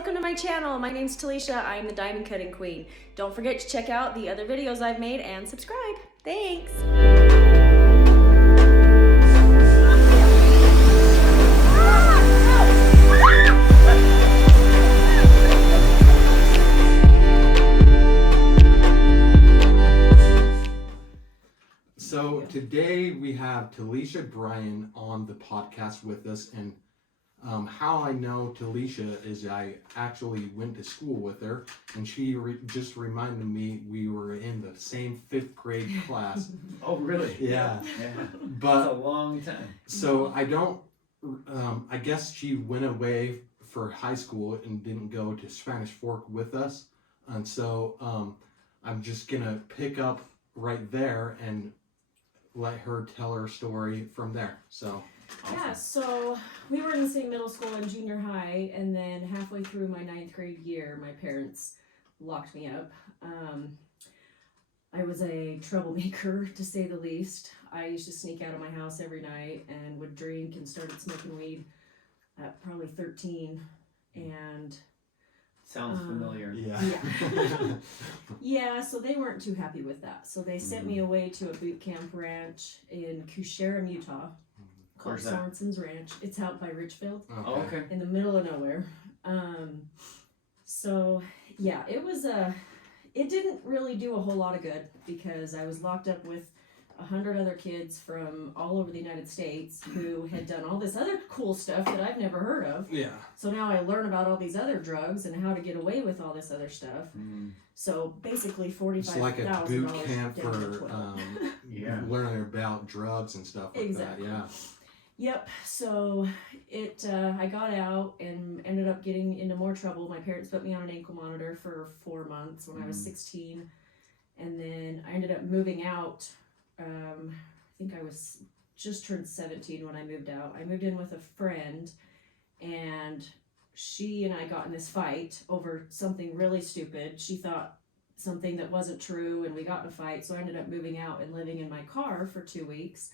welcome to my channel. My name's Talisha. I'm the Diamond Cutting Queen. Don't forget to check out the other videos I've made and subscribe. Thanks. So today we have Talisha Bryan on the podcast with us, and how I know Talisha is I actually went to school with her, and she just reminded me we were in the same 5th grade class. Oh, really? Yeah. But that's a long time. So I don't, I guess she went away for high school and didn't go to Spanish Fork with us. And so I'm just going to pick up right there and let her tell her story from there. So awesome. Yeah, so we were in the same middle school and junior high, and then halfway through my 9th grade year, my parents locked me up. I was a troublemaker, to say the least. I used to sneak out of my house every night and would drink and started smoking weed at probably 13. And sounds familiar. Yeah. Yeah, so they weren't too happy with that. So they sent me away to a boot camp ranch in Cusharam, Utah, called Sorensen's Ranch. It's out by Richfield. Oh, okay. In the middle of nowhere. So yeah, it didn't really do a whole lot of good because I was locked up with 100 other kids from all over the United States who had done all this other cool stuff that I've never heard of. Yeah. So now I learn about all these other drugs and how to get away with all this other stuff. So basically $45,000. It's like a boot camp for learning about drugs and stuff like exactly. that. Yeah. Yep. So I got out and ended up getting into more trouble. My parents put me on an ankle monitor for 4 months when I was 16. And then I ended up moving out. I think I was just turned 17 when I moved out. I moved in with a friend, and she and I got in this fight over something really stupid. She thought something that wasn't true, and we got in a fight. So I ended up moving out and living in my car for 2 weeks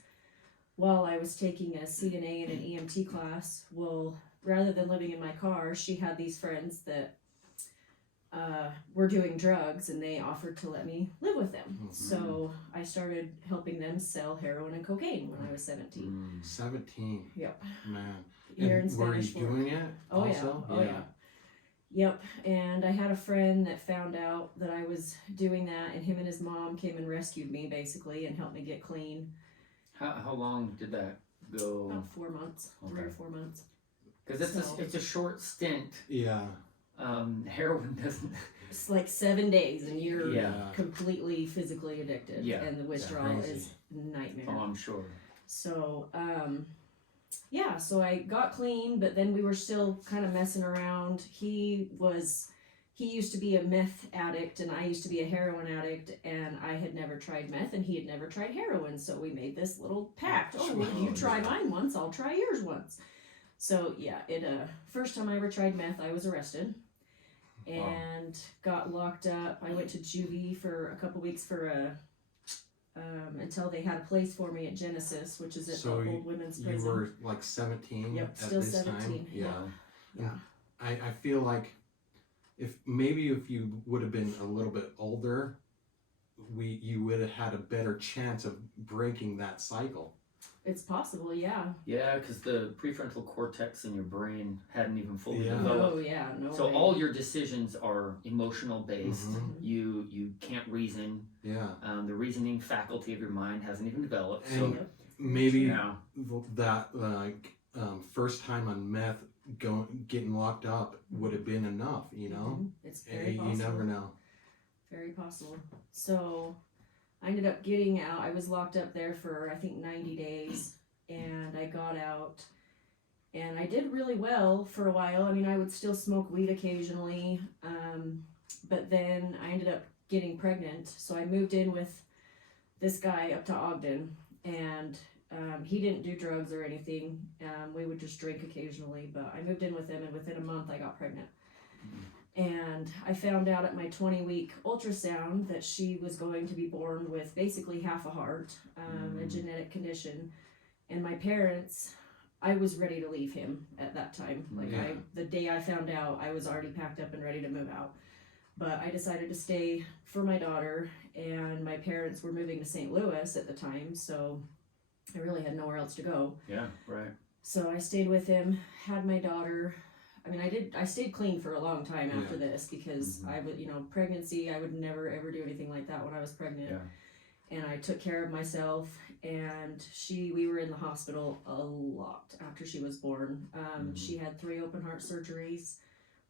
while I was taking a CNA and an EMT class. Well, rather than living in my car, she had these friends that were doing drugs, and they offered to let me live with them. So I started helping them sell heroin and cocaine when I was 17. 17. Yep. Man. Here and in were you Spanish Fork. doing it Oh also? Yeah. Oh yeah. Yep. And I had a friend that found out that I was doing that, and him and his mom came and rescued me basically and helped me get clean. How long did that go? About 4 months. Okay. 3 or 4 months. Because it's a short stint. Yeah. Heroin doesn't. It's like 7 days, and you're completely physically addicted. Yeah. And the withdrawal is a nightmare. Oh, I'm sure. So, so I got clean, but then we were still kind of messing around. He used to be a meth addict, and I used to be a heroin addict, and I had never tried meth, and he had never tried heroin. So we made this little pact. Oh, well, you try mine once, I'll try yours once. So yeah, first time I ever tried meth, I was arrested and got locked up. I went to juvie for a couple weeks until they had a place for me at Genesis, which is at the old women's prison. You were like 17 yep, at still this 17. time? Yeah. I feel like if you would have been a little bit older, you would have had a better chance of breaking that cycle. It's possible, yeah. Yeah, because the prefrontal cortex in your brain hadn't even fully developed. Oh, yeah, no So way. all your decisions are emotional based. You can't reason. Yeah. The reasoning faculty of your mind hasn't even developed. And so maybe that first time on meth getting locked up would have been enough, you know? It's very possible. You never know. Very possible. So I ended up getting out. I was locked up there for, I think, 90 days, and I got out, and I did really well for a while. I mean, I would still smoke weed occasionally, but then I ended up getting pregnant, so I moved in with this guy up to Ogden, and he didn't do drugs or anything. We would just drink occasionally, but I moved in with him, and within a month I got pregnant. And I found out at my 20-week ultrasound that she was going to be born with basically half a heart, a genetic condition. And my parents I was ready to leave him at that time. Like Yeah. the day I found out, I was already packed up and ready to move out. But I decided to stay for my daughter, and my parents were moving to St. Louis at the time, so I really had nowhere else to go. Yeah, right. So I stayed with him, had my daughter. I mean, I stayed clean for a long time after Yeah. this because Mhm. I would, pregnancy, I would never ever do anything like that when I was pregnant. Yeah. And I took care of myself, and we were in the hospital a lot after she was born. Mhm. She had 3 open heart surgeries,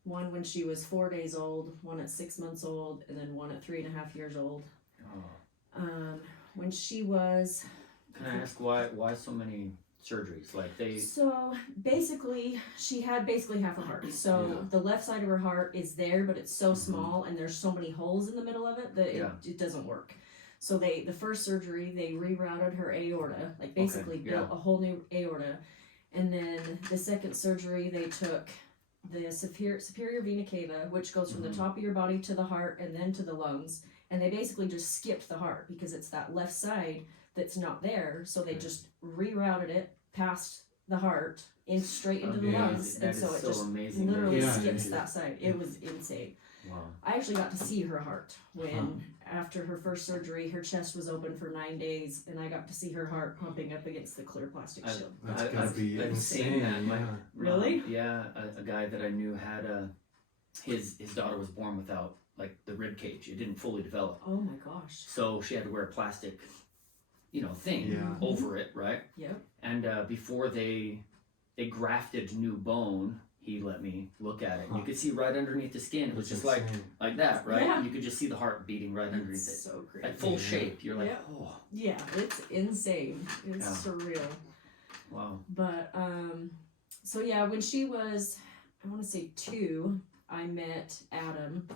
one when she was 4 days old, one at 6 months old, and then one at 3.5 years old. Oh. When she was, Can I ask why so many surgeries? Like they. so basically, she had basically half a heart. So Yeah. the left side of her heart is there, but it's so Mhm. small, and there's so many holes in the middle of it that Yeah. it doesn't work. So the first surgery, they rerouted her aorta, like basically Okay, built a whole new aorta. And then the second surgery, they took the superior vena cava, which goes from Mhm. the top of your body to the heart and then to the lungs. And they basically just skipped the heart because it's that left side that's not there. So they Okay. just rerouted it past the heart straight into the Yeah. lungs. That And is so it just amazing. literally Yeah. skips that side. It was insane. Wow. I actually got to see her heart when, after her first surgery, her chest was open for 9 days, and I got to see her heart pumping up against the clear plastic shield. That's I've- gotta be I've seen insane. that. Yeah. Really? Yeah, a guy that I knew had his daughter was born without like the rib cage. It didn't fully develop, Oh my gosh. so she had to wear a plastic, thing Yeah. over it, right? Yep. And before they grafted new bone, he let me look at it. And you could see right underneath the skin. It was That's just insane. like that, right? Yeah. You could just see the heart beating right underneath It's it, so great. like full Yeah. shape. You're like, Yeah. oh, Yeah, it's insane. It's Yeah. surreal. wow. But so yeah, when she was, I want to say 2, I met Adam,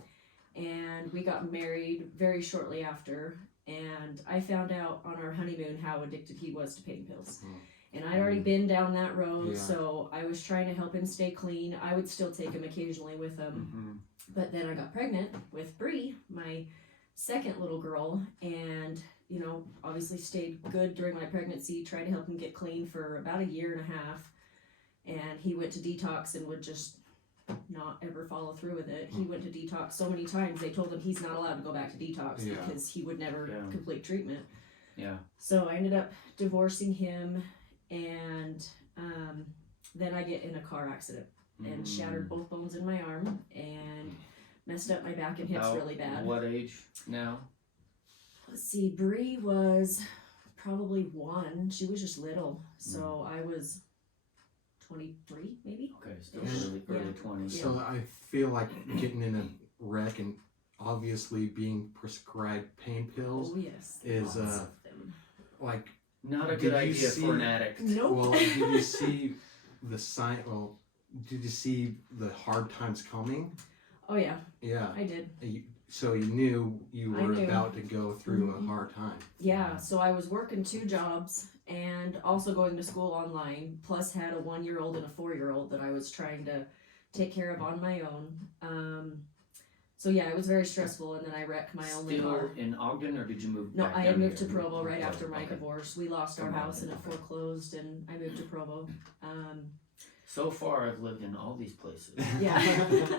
and we got married very shortly after. And I found out on our honeymoon how addicted he was to pain pills. Mhm. And I'd already been down that road, Yeah. so I was trying to help him stay clean. I would still take him occasionally with him. Hmm. But then I got pregnant with Bree, my second little girl, and obviously stayed good during my pregnancy, tried to help him get clean for about 1.5 years. And he went to detox and would just not ever follow through with it. He went to detox so many times, they told him he's not allowed to go back to detox Yeah. because he would never Yeah. complete treatment. Yeah. So I ended up divorcing him, and then I get in a car accident and shattered both bones in my arm and messed up my back and hips About really bad. What age now? Let's see, Bree was probably 1. She was just little, so I was 23 maybe. Okay, still Yeah. early 20s. So I feel like getting in a wreck and obviously being prescribed pain pills Oh yes, is, lots of them. like, Not a Did good you idea see- for an addict. Nope. well, did you see the sign? Well, did you see the hard times coming? Oh yeah, Yeah. I did. So you knew you I were knew. about to go through a Mhm. hard time. Yeah, so I was working 2 jobs and also going to school online, plus had a 1-year-old and a 4-year-old that I was trying to take care of on my own. So yeah, it was very stressful, and then I wrecked my only Still car. in Ogden, or did you move No, back I had down moved to here? Provo right Okay, after my okay. divorce. We lost our Okay. house and it foreclosed, and I moved to Provo. So far, I've lived in all these places. Yeah.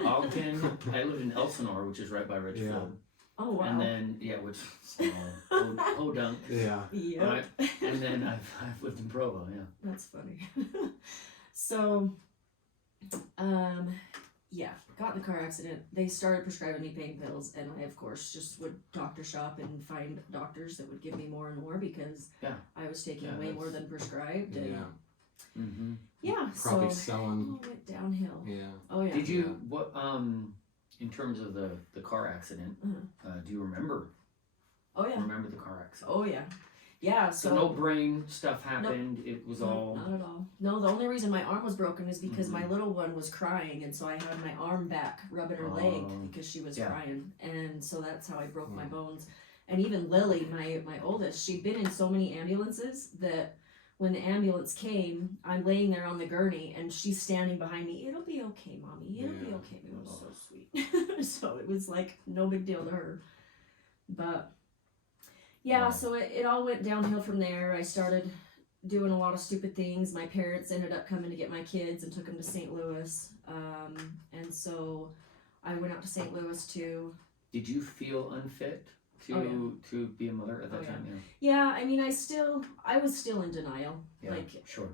Ogden. I lived in Elsinore, which is right by Richfield. Oh wow. And then which is small. Podunk. Yeah. Yep. Right. And then I've lived in Provo. Yeah. That's funny. So, yeah, got in the car accident. They started prescribing me pain pills, and I, of course, just would doctor shop and find doctors that would give me more and more because Yeah. I was taking Yeah, way more that's- than prescribed. And Yeah. Mm-hmm. yeah, Probably so it selling. all went downhill. Yeah. Oh yeah. Did you what in terms of the car accident? Do you remember Oh yeah. the car accident? Oh yeah. Yeah. So no brain stuff happened. It was No, all. not at all. No, the only reason my arm was broken is because Mhm. my little one was crying, and so I had my arm back rubbing her leg Oh. because she was Yeah. crying, and so that's how I broke my Mm. bones. And even Lily, my oldest, she'd been in so many ambulances that when the ambulance came, I'm laying there on the gurney, and she's standing behind me. It'll be okay, mommy. It'll be Yeah. okay. It was so sweet. So it was like no big deal to her, but. Yeah, Wow. so it all went downhill from there. I started doing a lot of stupid things. My parents ended up coming to get my kids and took them to St. Louis. And so I went out to St. Louis too. Did you feel unfit to be a mother at that time? Yeah, I mean, I was still in denial. Yeah, like, sure.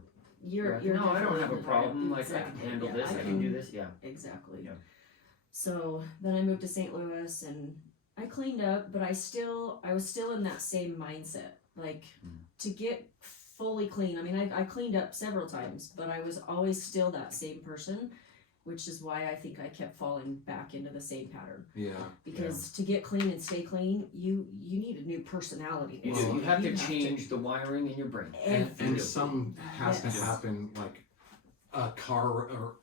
You're no, I don't definitely have a in problem. denial. Like, Exactly. I can handle Yeah, this. I can do this. Yeah. Exactly. Yeah. So then I moved to St. Louis and I cleaned up, but I was still in that same mindset. Like, to get fully clean. I mean, I cleaned up several times, but I was always still that same person, which is why I think I kept falling back into the same pattern. Yeah. Because to get clean and stay clean, you need a new personality. You have to change the wiring in your brain. And some has to happen, like a car or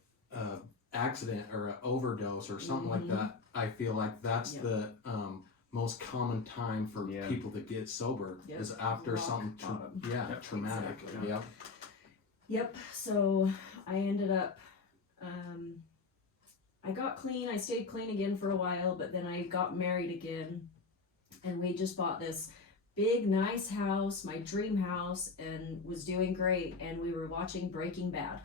accident or an overdose or something like that. I feel like that's the most common time for people to get sober is after something traumatic. Exactly. Yep. So I ended up I got clean. I stayed clean again for a while, but then I got married again, and we just bought this big nice house, my dream house, and was doing great. And we were watching Breaking Bad,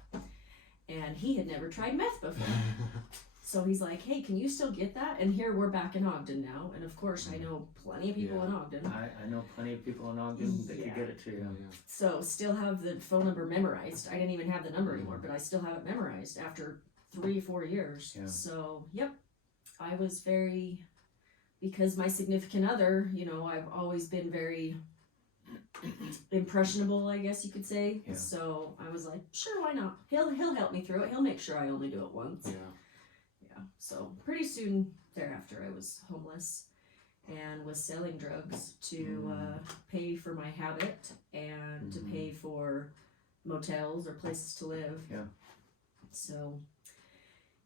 and he had never tried meth before. So he's like, hey, can you still get that? And here we're back in Ogden now. And of course, I know plenty of people in Ogden. I know plenty of people in Ogden that could get it to you. So still have the phone number memorized. I didn't even have the number anymore, but I still have it memorized after 3-4 years. Yeah. So, yep. I was because my significant other, I've always been very impressionable, I guess you could say. Yeah. So I was like, sure, why not? He'll help me through it. He'll make sure I only do it once. Yeah. So pretty soon thereafter, I was homeless and was selling drugs to pay for my habit and to pay for motels or places to live. Yeah. So,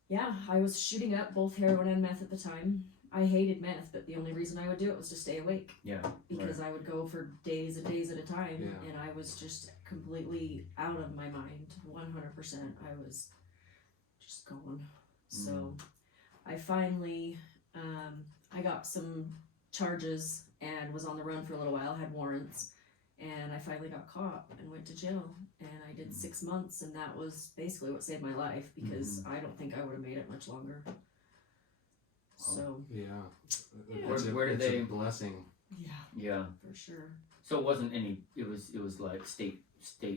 yeah, I was shooting up both heroin and meth at the time. I hated meth, but the only reason I would do it was to stay awake. Yeah. Because I would go for days and days at a time, Yeah. and I was just completely out of my mind. 100%. I was just going. So I finally, I got some charges and was on the run for a little while, had warrants, and I finally got caught and went to jail. And I did 6 months, and that was basically what saved my life because I don't think I would have made it much longer. So where did they a blessing? Yeah, for sure. So it wasn't any. It was like state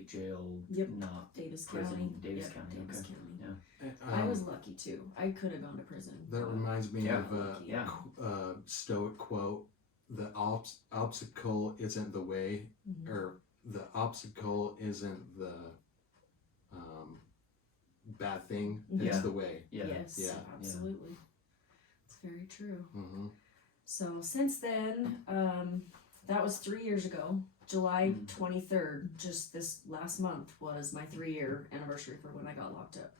jail. Yep. Not Davis prison. County. Davis County. Davis Okay. County. Yeah. I was lucky too. I could have gone to prison. That reminds me of Yeah. Stoic quote: "The obstacle isn't the way, or the obstacle isn't the bad thing. It's the way." Yeah. Yes. Yeah. Absolutely. It's very true. Mm-hmm. So since then, that was 3 years ago. July 23rd, just this last month, was my 3-year anniversary for when I got locked up.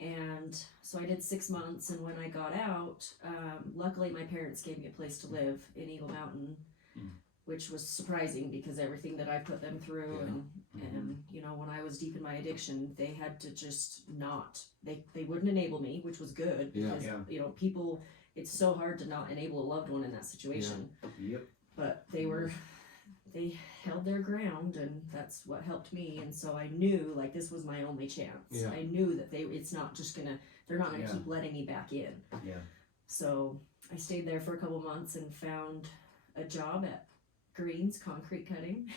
And so I did 6 months, and when I got out, luckily my parents gave me a place to live in Eagle Mountain, which was surprising because everything that I put them through and when I was deep in my addiction, they had to just they wouldn't enable me, which was good because people, it's so hard to not enable a loved one in that situation. Yep. But they held their ground, and that's what helped me. And so I knew like this was my only chance. Yeah. I knew that they're not gonna keep letting me back in. Yeah. So I stayed there for a couple months and found a job at Green's Concrete Cutting.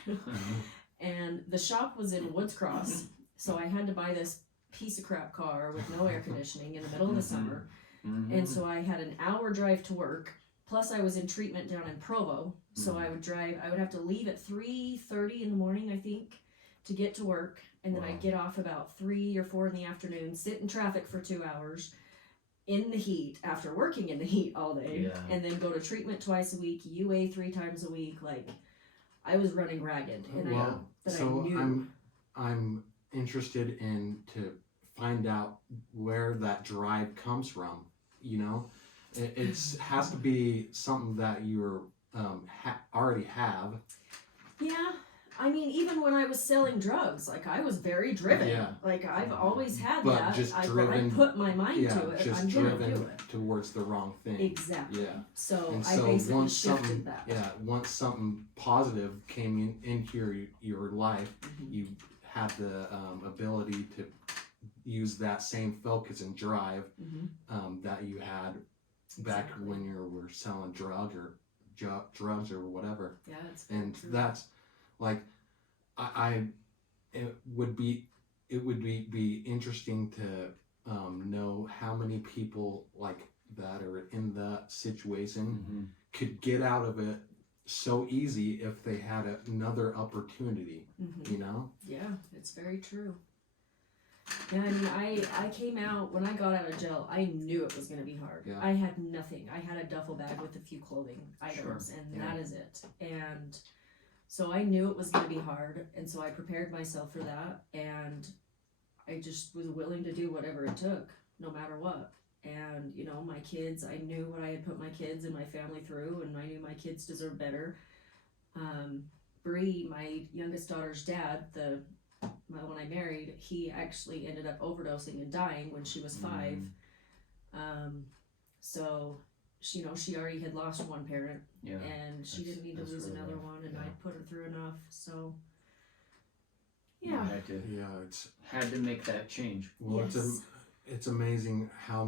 And the shop was in Woods Cross, so I had to buy this piece of crap car with no air conditioning in the middle of the summer. And so I had an hour drive to work. Plus, I was in treatment down in Provo, so I would have to leave at 3:30 in the morning, I think, to get to work, and then I'd get off about 3 or 4 in the afternoon, sit in traffic for 2 hours in the heat after working in the heat all day, and then go to treatment twice a week, UA 3 times a week. Like, I was running ragged, and I knew. I'm interested in to find out where that drive comes from. It has to be something that you're already have. Yeah, I mean, even when I was selling drugs, like I was very driven. Yeah. Like I've always had But that. just I driven- put my mind Yeah, to it. just I'm gonna driven do it. towards the wrong thing. Exactly. Yeah. So And I so basically once shifted something, that. yeah, once something positive came into your life, Mhm. you had the ability to use that same focus and drive Mhm. that you had back Exactly. when you were selling drugs or whatever. Yeah, that's very And true. that's like it would be interesting to know how many people like that are in that situation could get out of it so easy if they had another opportunity. Mhm. You know? Yeah, it's very true. Yeah, I mean, I came out, when I got out of jail, I knew it was going to be hard. Yeah. I had nothing. I had a duffel bag with a few clothing items, Sure. and Yeah. that is it. And so I knew it was going to be hard, and so I prepared myself for that, and I just was willing to do whatever it took, no matter what. And, you know, my kids, I knew what I had put my kids and my family through, and I knew my kids deserved better. Bree, my youngest daughter's dad, when I married, he actually ended up overdosing and dying when she was 5. So she, you know, she already had lost one parent, Yeah. and she didn't need to that's lose really another rough. one, and Yeah. I put her through enough. So You yeah, had to make that change. Well, yes. it's amazing how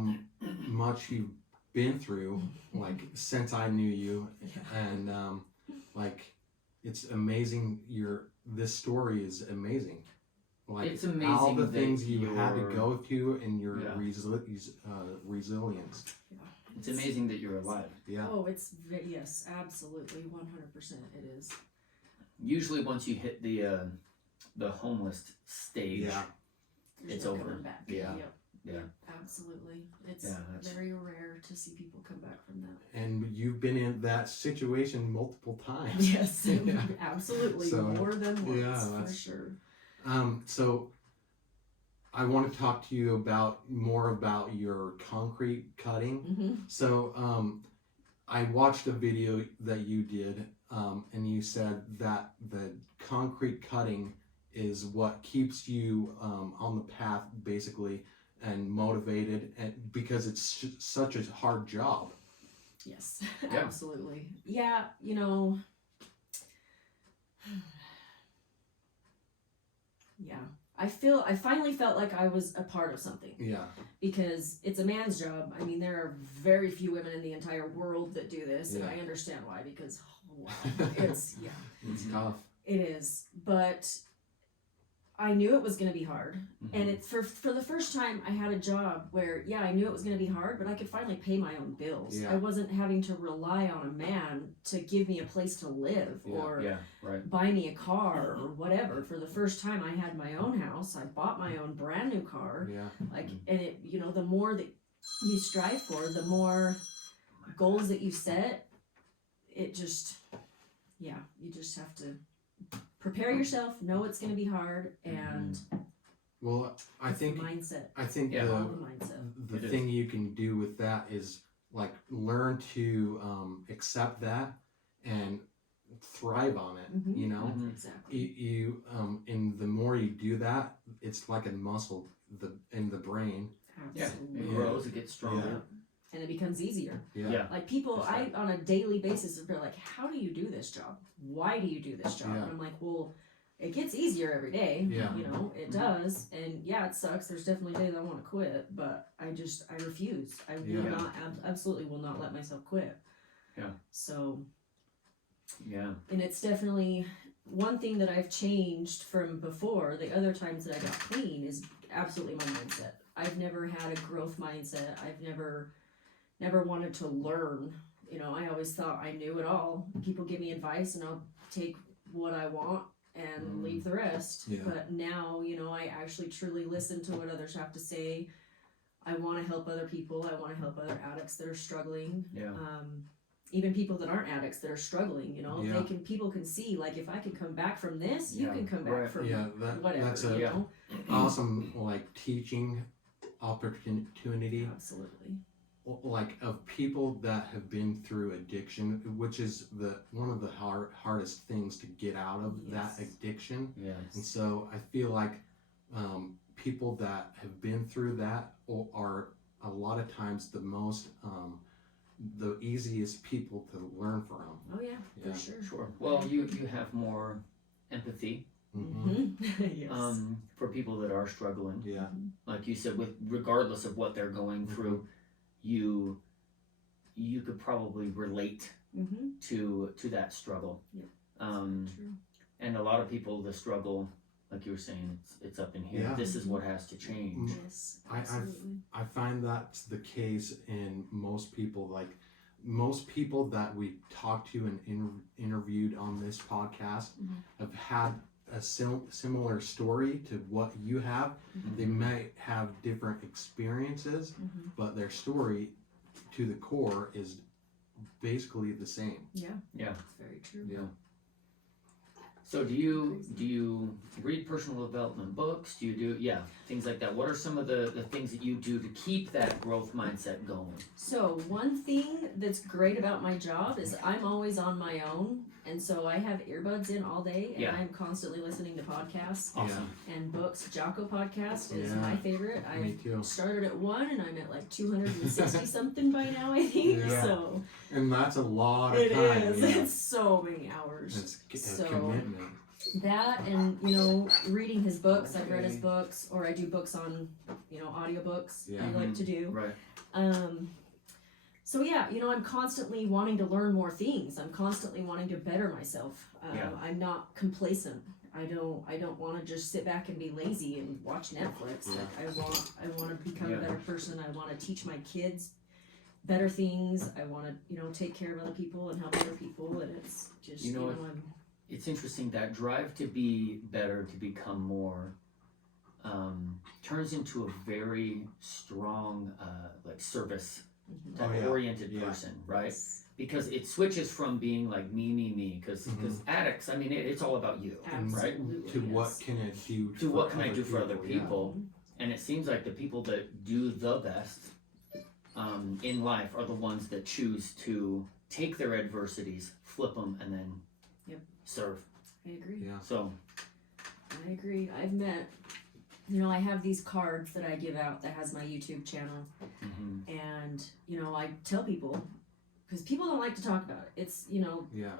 much you've been through, like since I knew you, and like it's amazing. This story is amazing. Like It's amazing all the that things you had to you're- go through and your Yeah. resilience. It's amazing that you're alive. Yeah. Oh, yes, absolutely, 100%. It is. Usually, once you hit the homeless stage, Yeah. There's It's no over. coming back. Yeah. Yep. Yeah. Absolutely. It's Yeah, that's- very rare to see people come back from that. And you've been in that situation multiple times. Yes, Yeah. absolutely, So, more than once, yeah, for that's- sure. So I want to talk to you more about your concrete cutting. Mm-hmm. So I watched a video that you did, and you said that the concrete cutting is what keeps you on the path, basically, and motivated, and because it's such a hard job. Yes, Yeah. absolutely. Yeah, you know. Yeah. I finally felt like I was a part of something, Yeah. because it's a man's job. I mean, there are very few women in the entire world that do this, and Yeah. I understand why, because wow, it's It's tough. it is. But I knew it was going to be hard, Mm-hmm. and for the first time I had a job where I knew it was going to be hard, but I could finally pay my own bills. Yeah. I wasn't having to rely on a man to give me a place to live Yeah. or Yeah, right. buy me a car or whatever. For the first time I had my own house. I bought my own brand new car. Yeah. Like, and it, you know, the more that you strive for, the more goals that you set, it just, you just have to prepare yourself, know it's going to be hard, and Well, I it's think the mindset. Yeah. All the mindset. the It thing you can do with that is like learn to accept that and thrive on it. Mhm. You know, Exactly. you and the more you do that, it's like a muscle in the brain. Yeah, Absolutely. it grows, it gets stronger. And it becomes easier. Yeah. Yeah. Like people, That's right. on a daily basis, they're like, "How do you do this job? Why do you do this job?" Yeah. And I'm like, "Well, it gets easier every day. Yeah. You know, it does. And yeah, it sucks. There's definitely days I want to quit, but I refuse. I will Yeah. not, absolutely will not let myself quit." Yeah. So, Yeah. and it's definitely one thing that I've changed from before. The other times that I got clean is absolutely my mindset. I've never had a growth mindset. I've never wanted to learn. You know, I always thought I knew it all. People give me advice and I'll take what I want and leave the rest. Yeah. But now, you know, I actually truly listen to what others have to say. I want to help other people. I want to help other addicts that are struggling. Yeah. Even people that aren't addicts that are struggling, you know, Yeah. people can see, like, if I can come back from this, you Yeah. can come back Right. from Yeah, whatever, that's you a know? awesome like teaching opportunity. Absolutely. like of people that have been through addiction, which is one of the hardest things to get out of that Yes. addiction. Yeah. And so I feel like people that have been through that are a lot of times the easiest people to learn from. Oh yeah, Yeah. for sure. Sure. Well, you have more empathy Yes. for people that are struggling. Yeah. Like you said, with regardless of what they're going through, you could probably relate to that struggle. Yep. True. And a lot of people, the struggle, like you were saying, it's up in here. Yeah. This is what has to change. Yes, absolutely. I find that's the case in most people. Like most people that we talked to and interviewed on this podcast have had a similar story to what you have. They might have different experiences, but their story to the core is basically the same. Yeah. Yeah. It's very true. Yeah. So do you read personal development books? Do you do things like that? What are some of the things that you do to keep that growth mindset going? So one thing that's great about my job is I'm always on my own, and so I have earbuds in all day, and I'm constantly listening to podcasts Awesome. and books. Jocko podcast is Yeah. my favorite. Me I too. started at 1 and I'm at like 260 something by now, I think. Yeah. So And that's a lot of it time. is. Yeah. It's so many hours. It's a So- commitment. That and reading his books. I've read his books, or I do books on audiobooks. Yeah. I like to do. Right. So yeah, I'm constantly wanting to learn more things. I'm constantly wanting to better myself. Yeah. I'm not complacent. I don't want to just sit back and be lazy and watch Netflix. Yeah. Like I want to become a better person. I want to teach my kids better things. I want to take care of other people and help other people. And it's just It's interesting that drive to be better, to become more, turns into a very strong like service oriented person, right? Yes. Because it switches from being like me, because addicts, I mean, it's all about you, right? Absolutely, To what yes. can it do? To what can I do for other Yeah. people? And it seems like the people that do the best in life are the ones that choose to take their adversities, flip them, and then serve. I agree. Yeah. So, I agree. I've met, I have these cards that I give out that has my YouTube channel, and I tell people, because people don't like to talk about it. It's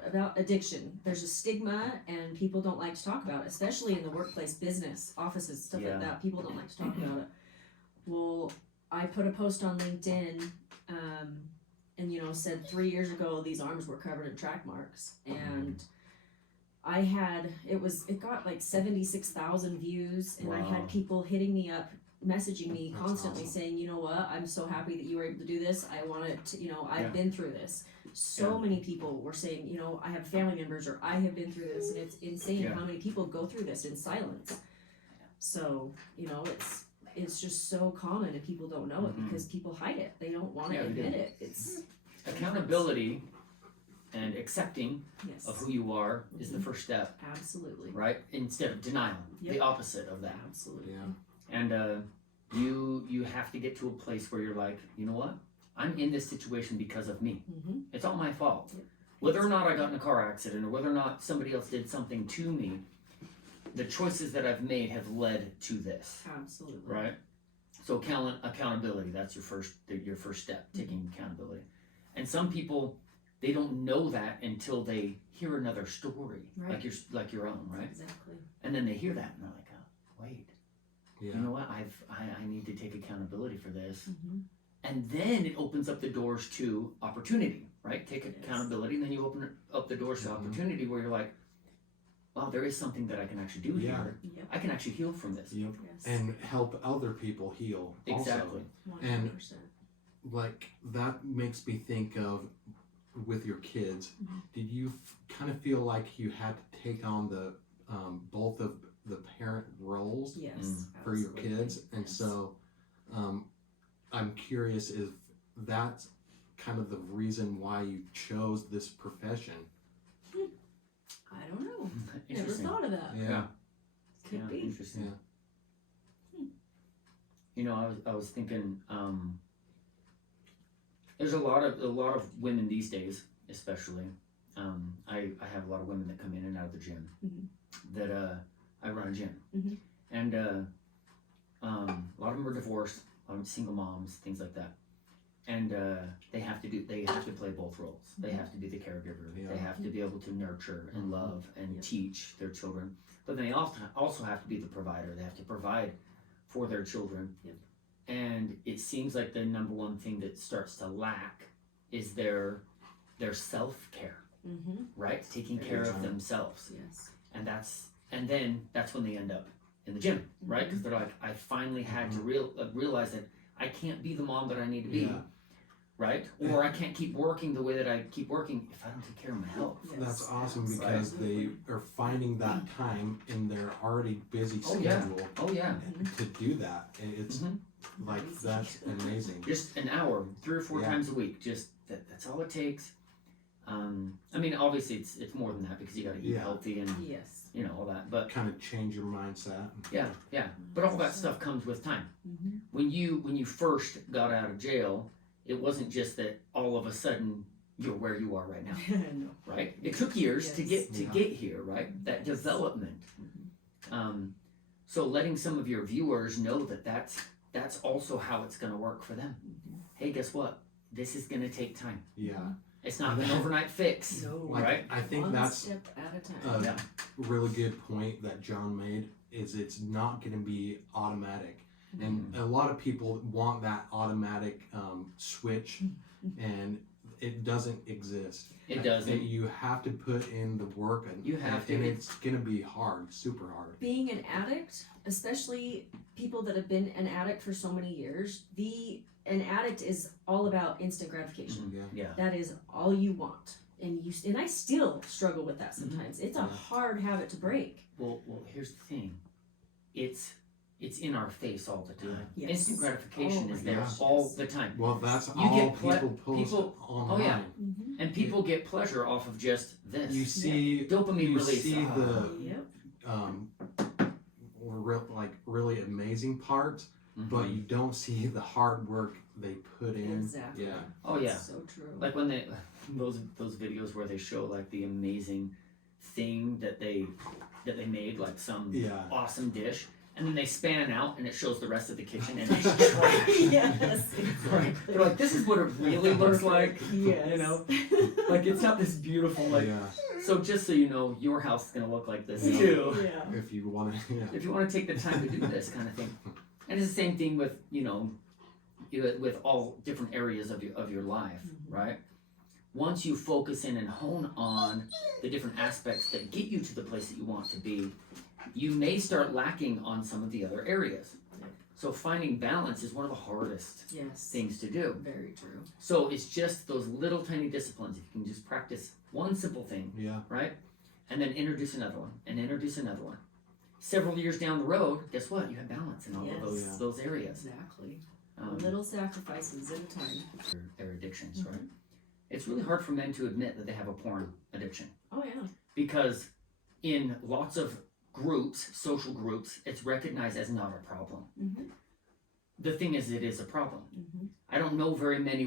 about addiction. There's a stigma, and people don't like to talk about it, especially in the workplace, business, offices, stuff like that. People don't like to talk about it. Well, I put a post on LinkedIn, and said 3 years ago these arms were covered in track marks, and it got like 76,000 views, and I had people hitting me up, messaging me constantly saying, you know what, I'm so happy that you were able to do this. I wanted to, I've been through this. So many people were saying, I have family members, or I have been through this, and it's insane how many people go through this in silence. So, it's just so common, and people don't know it because people hide it. They don't want to admit it. It's accountability and accepting yes, of who you are is the first step, absolutely, right? Instead of denial, the opposite of that. absolutely. Yeah. And you have to get to a place where you're like, you know what? I'm in this situation because of me. It's all my fault. Yep. Whether or not I got in a car accident, or whether or not somebody else did something to me, the choices that I've made have led to this, Absolutely. right? So accountability, that's your first step, taking accountability. And some people, they don't know that until they hear another story, Right. like your own, right? Exactly. And then they hear that and they're like, oh, wait, Yeah. you know what? I need to take accountability for this. And then it opens up the doors to opportunity, right? Take accountability, and then you open up the doors to opportunity where you're like, wow, there is something that I can actually do here. Yep. I can actually heal from this. Yep. Yes. And help other people heal. Exactly. 100%. Like that makes me think of with your kids. Did you kind of feel like you had to take on the both of the parent roles Yes. for your absolutely. kids? And Yes. so I'm curious if that's kind of the reason why you chose this profession. I don't know. Never Interesting. thought of that. Yeah. Could Yeah, be. interesting. Yeah. You know, I was thinking, there's a lot of women these days, especially. I have a lot of women that come in and out of the gym. That I run a gym, and a lot of them are divorced, a lot of single moms, things like that, and they have to play both roles. They have to be the caregiver. They have to be able to nurture and love and teach their children, but they also have to be the provider. They have to provide for their children. And it seems like the number one thing that starts to lack is their self-care, right? Taking care of themselves. Yes. And then that's when they end up in the gym, right? Because they're like, I finally had to realize that I can't be the mom that I need to be, right? Or I can't keep working the way that I keep working if I don't take care of my health. Yes. That's awesome because they are finding that time in their already busy schedule to do that. And it's like, that's amazing. Just an hour, 3 or 4 times a week. Just that's all it takes. I mean, obviously it's more than that because you got to eat healthy and you know all that. But kind of change your mindset. Yeah. But all that stuff comes with time. When you first got out of jail, it wasn't just that all of a sudden you're where you are right now. No. Right? It took years to get here, right? That development. So letting some of your viewers know that that's also how it's going to work for them. Hey, guess what? This is going to take time. Yeah. It's not an overnight fix. No. Right? I think One that's step at a time. a really good point that John made, is it's not going to be automatic. And a lot of people want that automatic switch, and it doesn't exist. It doesn't. You have to put in the work, and it's going to be hard, super hard. Being an addict, especially people that have been an addict for so many years, an addict is all about instant gratification. That is all you want. And I still struggle with that sometimes. It's a hard habit to break. Well, here's the thing. It's in our face all the time. Yes. Instant gratification is there all the time. Well, that's You all get people post online. Oh yeah, and people get pleasure off of just this. You see dopamine release. See the really amazing parts, but you don't see the hard work they put in. Exactly. Yeah. Oh yeah. So true. Like when those videos where they show like the amazing thing that they made, like some awesome dish. And then they span out and it shows the rest of the kitchen and it's trash. Yes, exactly. Right? They're like, this is what it really looks like. Yes. You know? Like it's not this beautiful So just so you know, your house is gonna look like this too. Yeah. If you want to If you want to take the time to do this kind of thing. And it's the same thing with, with all different areas of your life, right? Once you focus in and hone on the different aspects that get you to the place that you want to be, you may start lacking on some of the other areas. So finding balance is one of the hardest things to do. Very true. So it's just those little tiny disciplines. If you can just practice one simple thing, right? And then introduce another one and introduce another one. Several years down the road, guess what? You have balance in all of those areas. Exactly. Little sacrifices at a time. Their addictions, right? It's really hard for men to admit that they have a porn addiction. Oh yeah. Because in lots of groups, social groups, it's recognized as not a problem. The thing is, it is a problem. I don't know very many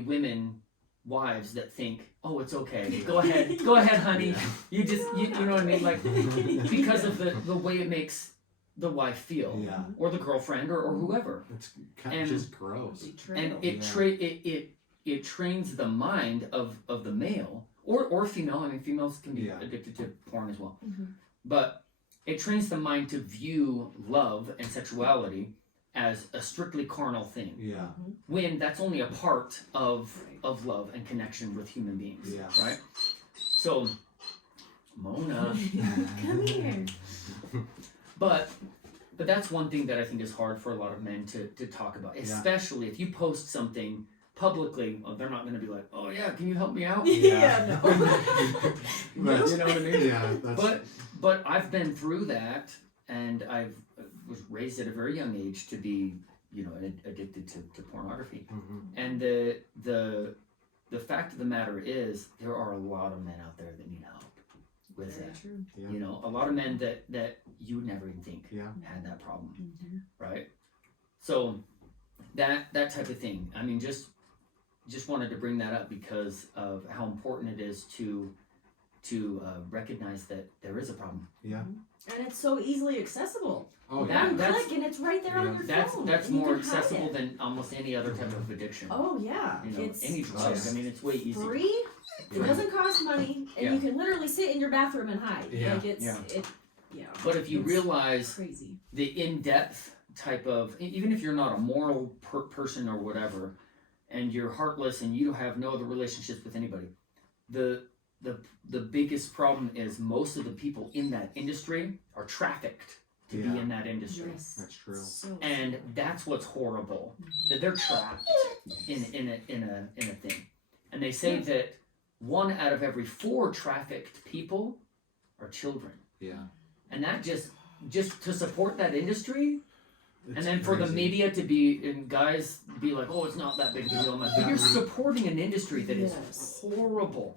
wives that think, oh, it's okay, go ahead honey, you know what I mean, like, because of the way it makes the wife feel, or the girlfriend, or whoever. It's kind of just gross. And it trains the mind of the male or female. I mean, females can be addicted to porn as well, but it trains the mind to view love and sexuality as a strictly carnal thing. When that's only a part of love and connection with human beings. Right? So, Mona. Come here. But that's one thing that I think is hard for a lot of men to talk about, especially if you post something publicly. They're not going to be like, oh yeah, can you help me out? No. You know what I mean? Yeah. But I've been through that, and I was raised at a very young age to be, addicted to pornography. And the fact of the matter is, there are a lot of men out there that need help with Very that. true. A lot of men that you would never even think had that problem, right? So that type of thing. I mean, just just wanted to bring that up because of how important it is to recognize that there is a problem. Yeah. And it's so easily accessible. Oh, That- One that's- click and it's right there on yeah. your That's phone. that's and you more can hide accessible it. than almost any other type of addiction. Oh yeah, You know, it's any drug. just I mean, it's way easier. free. It Yeah. doesn't cost money, and Yeah. you can literally sit in your bathroom and hide. Yeah. Like it's Yeah. yeah. But if you It's realize crazy. the in-depth type of, even if you're not a moral person or whatever, and you're heartless and you have no other relationships with anybody, the biggest problem is most of the people in that industry are trafficked to be Yeah. in that industry. Yes, That's true. So And sad. that's what's horrible, Mhm. that they're trapped in a thing. And they say that 1 out of every 4 trafficked people are children. Yeah. And that just to support that industry, It's and then for the crazy. media to be, and guys be like, oh, it's not that big of a deal. I'm like, but you're supporting an industry that is Yes. horrible.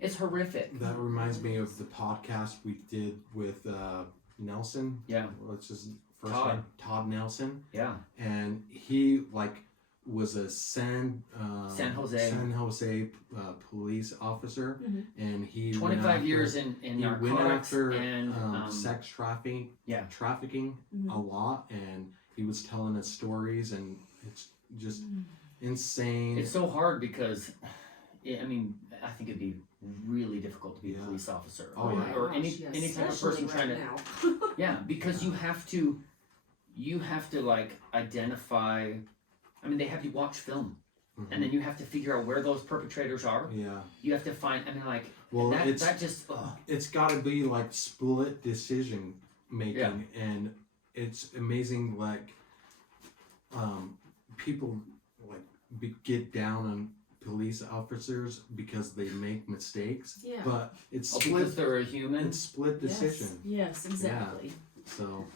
It's horrific. That reminds me of the podcast we did with Nelson. Yeah. What's his first Todd. name? Todd Nelson. Yeah. And he was a San Jose police officer, Mhm. and he 25 years in he narcotics went after and sex trafficking. yeah. Trafficking Mhm. a lot, and he was telling us stories, and it's just insane. It's so hard because, I mean, I think it'd be really difficult to be a Yeah. police officer Oh, or, yeah. or any Gosh, yes, any type of especially person trying to. now. Yeah, because you have to like identify. I mean, they have you watch film, Mhm. and then you have to figure out where those perpetrators are. Yeah. You have to find. I mean, like Well, that just. it's got to be like split decision making, Yeah. and it's amazing. Like, people get down on police officers because they make mistakes. Yeah. But it's Oh, split. because they're a human. It's split decision. Yes, exactly. So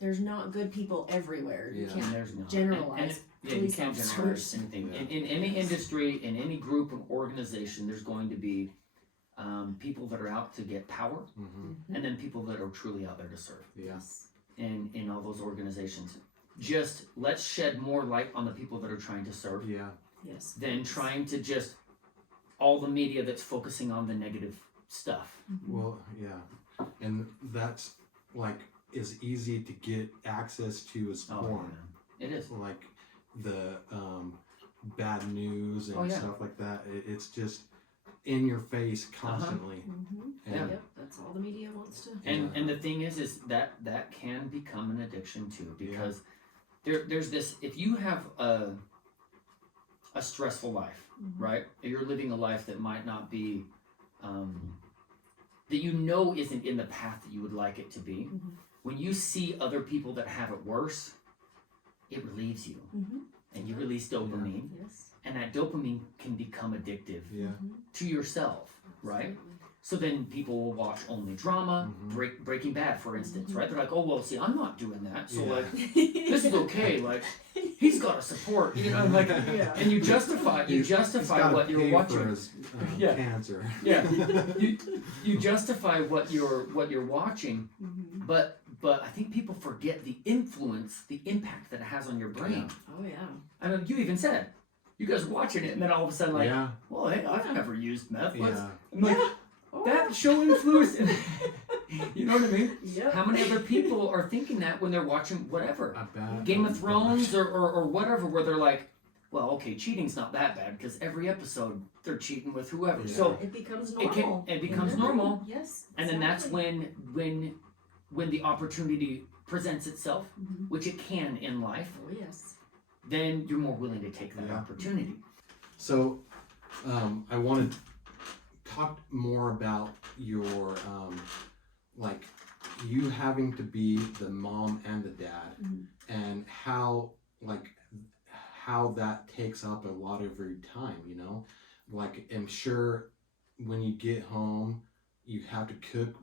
There's not good people everywhere. You Yeah. can't There's no generalize. Yeah, you police can't officers. generalize anything. Yeah. In any industry, in any group or organization, there's going to be people that are out to get power, and then people that are truly out there to serve. yeah. In all those organizations, just let's shed more light on the people that are trying to serve Yeah. Yes. than trying to just all the media that's focusing on the negative stuff. Well, yeah, and that's like as easy to get access to as Oh, porn. yeah. It is. Like the bad news and Oh, yeah. stuff like that. It's just in your face constantly. Mm-hmm. And Yep, that's all the media wants to. And the thing is that can become an addiction too, because there's this, if you have a stressful life, Mhm. right? You're living a life that might not be that you know isn't in the path that you would like it to be. Mhm. When you see other people that have it worse, it relieves you, Mm-hmm. and you release dopamine, Yes. and that dopamine can become addictive yeah. to yourself, right? Absolutely. So then people will watch only drama, Mhm. Breaking Bad, for instance, Mhm. right? They're like, oh, well, see, I'm not doing that. So, Yeah. like, this is okay. Like, he's got to support, you know, like, Yeah. and you justify He's gotta what you're pay watching. for his, Yeah. cancer. Yeah. You justify what you're watching, Mhm. but I think people forget the influence, the impact that it has on your brain. Oh yeah. I mean, you even said, you guys are watching it, and then all of a sudden, like, yeah. well, hey, I've Yeah. never used meth. Let's, Yeah. I'm like, Yeah. Oh, that show influenced. You know what I mean? Yep. How many other people are thinking that when they're watching whatever? I bet. Game of Thrones or whatever, where they're like, well, okay, cheating's not that bad because every episode they're cheating with whoever. Yeah. So, It becomes It can- normal. it becomes Mhm. normal. Yes. and then that's exactly. when the opportunity presents itself, Mhm. which it can in life, Oh yes. then you're more willing to take that Yeah. opportunity. So, I want to talk more about your, like, you having to be the mom and the dad, Mhm. and how that takes up a lot of your time, you know? Like, I'm sure when you get home, you have to cook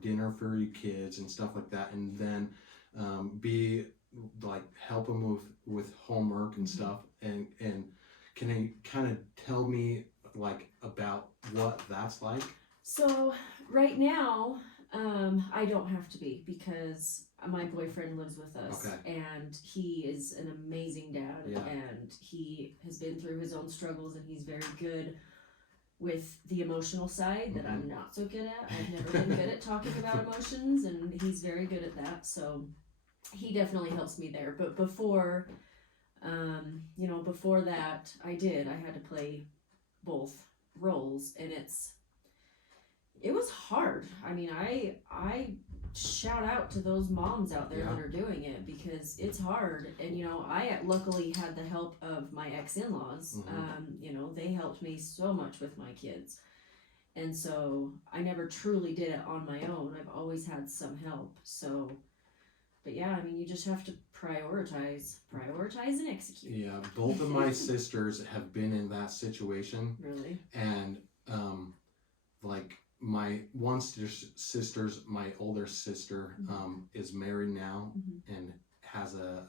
dinner for your kids and stuff like that, and then be like help them with homework and Mhm. stuff. And can you kind of tell me like about what that's like? So right now, I don't have to be because my boyfriend lives with us, Okay. and he is an amazing dad, Yeah. and he has been through his own struggles, and he's very good with the emotional side that I'm not so good at. I've never been good at talking about emotions, and he's very good at that. So he definitely helps me there. But before, before that, I had to play both roles, and it was hard. I mean, I shout out to those moms out there that are doing it, because it's hard. And I luckily had the help of my ex-in-laws. They helped me so much with my kids, and so I never truly did it on my own. I've always had some help. So, but yeah, I mean, you just have to prioritize and execute. Yeah, both of my sisters have been in that situation. Really? And like my one sister's my older sister is married now and has a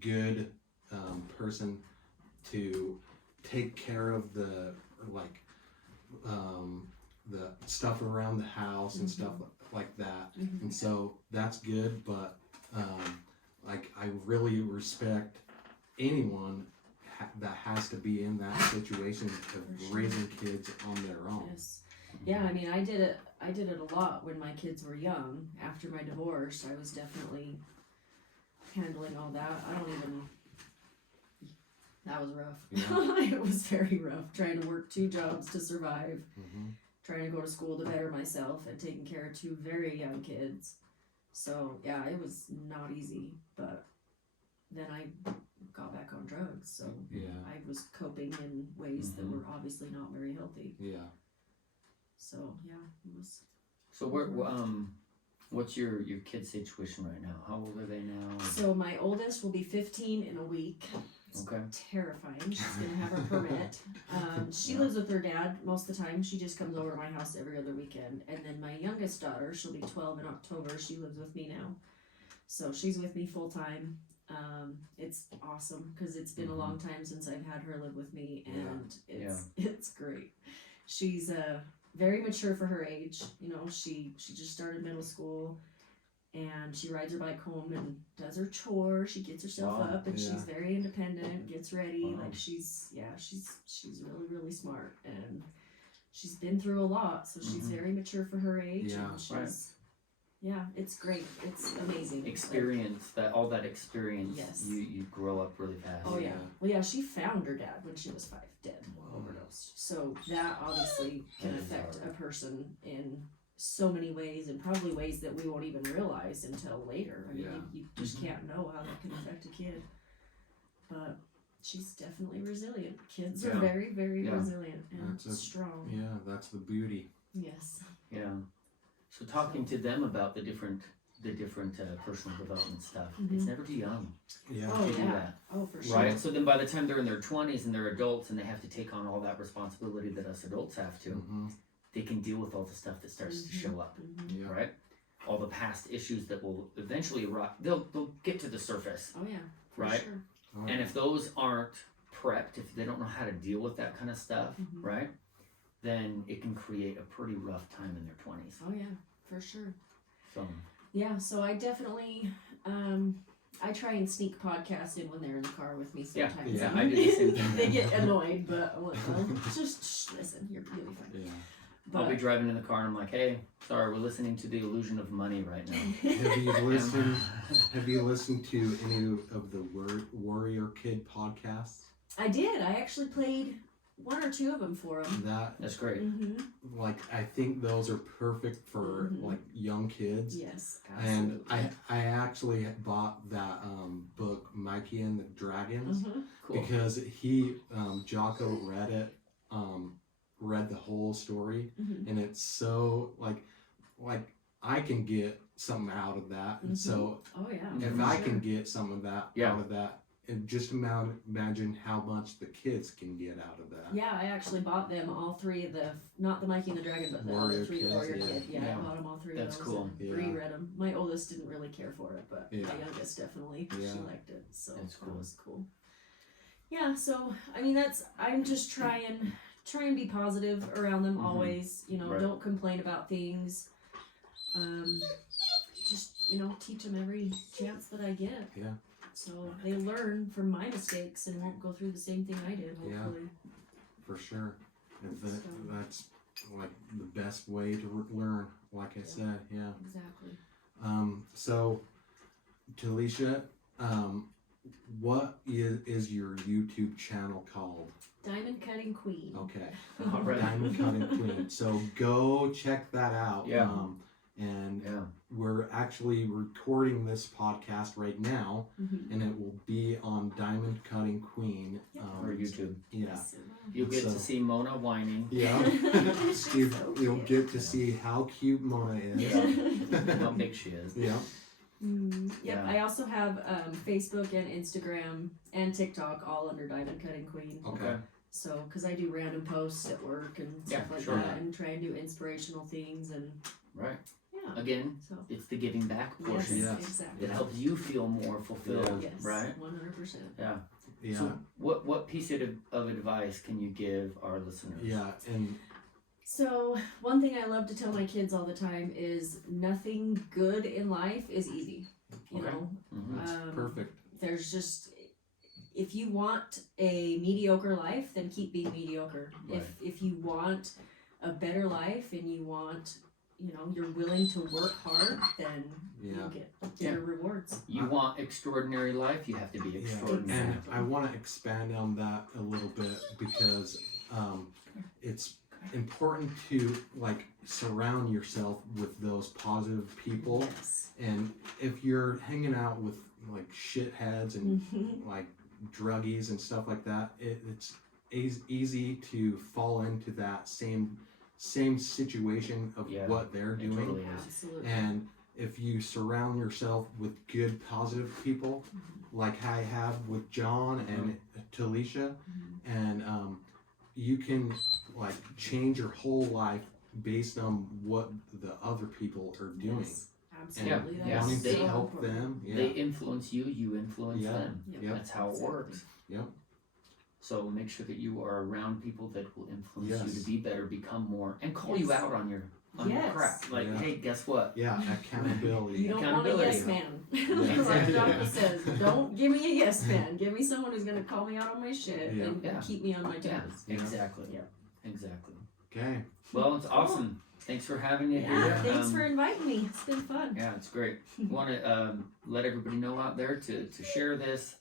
good person to take care of the stuff around the house and stuff like that. And so that's good, but I really respect anyone that has to be in that situation of raising kids on their own. Yes. Yeah, I mean, I did it a lot when my kids were young. After my divorce, I was definitely handling all that. That was rough. Yeah. It was very rough, trying to work 2 jobs to survive, trying to go to school to better myself, and taking care of 2 very young kids. So yeah, it was not easy, but then I got back on drugs, so I was coping in ways that were obviously not very healthy. Yeah. So yeah, it was. So what's your kid's situation right now? How old are they now? So my oldest will be 15 in a week. It's terrifying. She's gonna have her permit. She lives with her dad most of the time. She just comes over to my house every other weekend. And then my youngest daughter, she'll be 12 in October. She lives with me now, so she's with me full time. It's awesome because it's been a long time since I've had her live with me, and it's great. She's very mature for her age. She just started middle school, and she rides her bike home and does her chores. She gets herself up, and she's very independent, gets ready. Like she's really, really smart, and she's been through a lot, so she's very mature for her age. Yeah. And she's it's great. It's amazing. Experience, all that experience. Yes. You grow up really fast. Oh yeah. Well, yeah, she found her dad when she was 5, dead, overdosed. So that obviously can affect a person in so many ways, and probably ways that we won't even realize until later. I mean, you just can't know how that can affect a kid. But she's definitely resilient. Kids are very, very resilient and strong. Yeah, that's the beauty. Yes. Yeah. So talking to them about the different personal development stuff, it's never too young to do that. Oh, for sure. Right? So then by the time they're in their 20s and they're adults and they have to take on all that responsibility that us adults have to, they can deal with all the stuff that starts to show up, right? All the past issues that will eventually they'll get to the surface. Oh yeah, for right? Sure. Oh, and if those aren't prepped, if they don't know how to deal with that kind of stuff, right? Then it can create a pretty rough time in their 20s. Oh yeah, for sure. So yeah, so I definitely I try and sneak podcasts in when they're in the car with me sometimes. Yeah, I do the same thing. They get annoyed, but I'm like, well, just listen, you're really fine. Yeah. But, I'll be driving in the car and I'm like, hey, sorry, we're listening to The Illusion of Money right now. Have you listened to any of the Warrior Kid podcasts? I did. I actually played 1 or 2 of them for him. That's great. Like, I think those are perfect for like young kids. Yes, absolutely. And I actually bought that book, Mikey and the Dragons, Cool. because Jocko read the whole story, and it's so like I can get something out of that, and so if I can get some of that out of that, and just imagine how much the kids can get out of that. Yeah, I actually bought them all 3 of the, not the Mikey and the Dragon, but the other 3 Warrior Kid. Yeah, I bought them all 3 That's of those. cool. And reread them. My oldest didn't really care for it, but my youngest definitely. Yeah. She liked it, so That's cool. that was cool. Yeah, so I mean I'm just try and be positive around them always. Don't complain about things. just, teach them every chance that I get. Yeah. So they learn from my mistakes and won't go through the same thing I did, Yeah. hopefully. For sure. And So- that's like the best way to learn, like I said. Yeah. Exactly. So, Talisha, what is your YouTube channel called? Diamond Cutting Queen. Okay. All right. Diamond Cutting Queen. So go check that out. Yeah. And Yeah. we're actually recording this podcast right now, Mm-hmm. and it will be on Diamond Cutting Queen. Or YouTube. Yeah. Yes, it will. You'll get So- to see Mona whining. Yeah. She's so You'll cute. get to see how cute Mona is. Yeah. How big she is. Yeah. Yep. Yeah. I also have Facebook and Instagram and TikTok all under Diamond Cutting Queen. Okay. So, because I do random posts at work and stuff Yeah, like sure. that, and try and do inspirational things, and Right. yeah. Again, So it's the giving back yes, portion. Yes. exactly. It helps you feel more fulfilled, Yes, right? 100%. Yeah. Yeah. So what piece of advice can you give our listeners? Yeah. And So, one thing I love to tell my kids all the time is nothing good in life is easy. You Okay. know, Mhm. that's perfect. there's just, if you want a mediocre life, then keep being mediocre. Right. If you want a better life and you want, you're willing to work hard, then Yeah. you'll get Yeah. your rewards. You want extraordinary life, you have to be Yeah. extraordinary. And I want to expand on that a little bit because it's important to like surround yourself with those positive people. Yes. And if you're hanging out with like shitheads and like druggies and stuff like that, it's easy to fall into that same situation of Yeah, what they're it doing. totally is. Absolutely. And if you surround yourself with good, positive people, like I have with John and Talisha, and you can like change your whole life based on what the other people are doing. Yes, absolutely. Yeah, That yeah. is Wanting They to so help important. them. Yeah. They influence you, you influence Yeah. them. Yep. Yep. That's how it Exactly. works. Yep. So make sure that you are around people that will influence you Yes. to be better, become more, and call you Yes. out on your Yes. crap. Like, Yeah. hey, guess what? Yeah, accountability. You don't want a Accountability. yes man. Yeah. Like Johnny says, don't give me a yes man. Give me someone who's going to call me out on my shit Yeah. and Yeah. keep me on my toes. Yeah, Yeah. exactly. Yeah. Exactly. Okay. Well, it's awesome. Thanks for having me Yeah, here. thanks for inviting me. It's been fun. Yeah, it's great. Want to let everybody know out there to share this,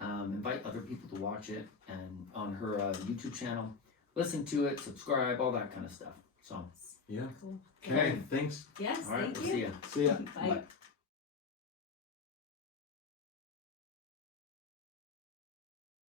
invite other people to watch it, and on her YouTube channel, listen to it, subscribe, all that kind of stuff. So, Yeah. Cool. Okay. Thanks. Yes, all right, thank we'll you. see you. See ya. Bye. Bye.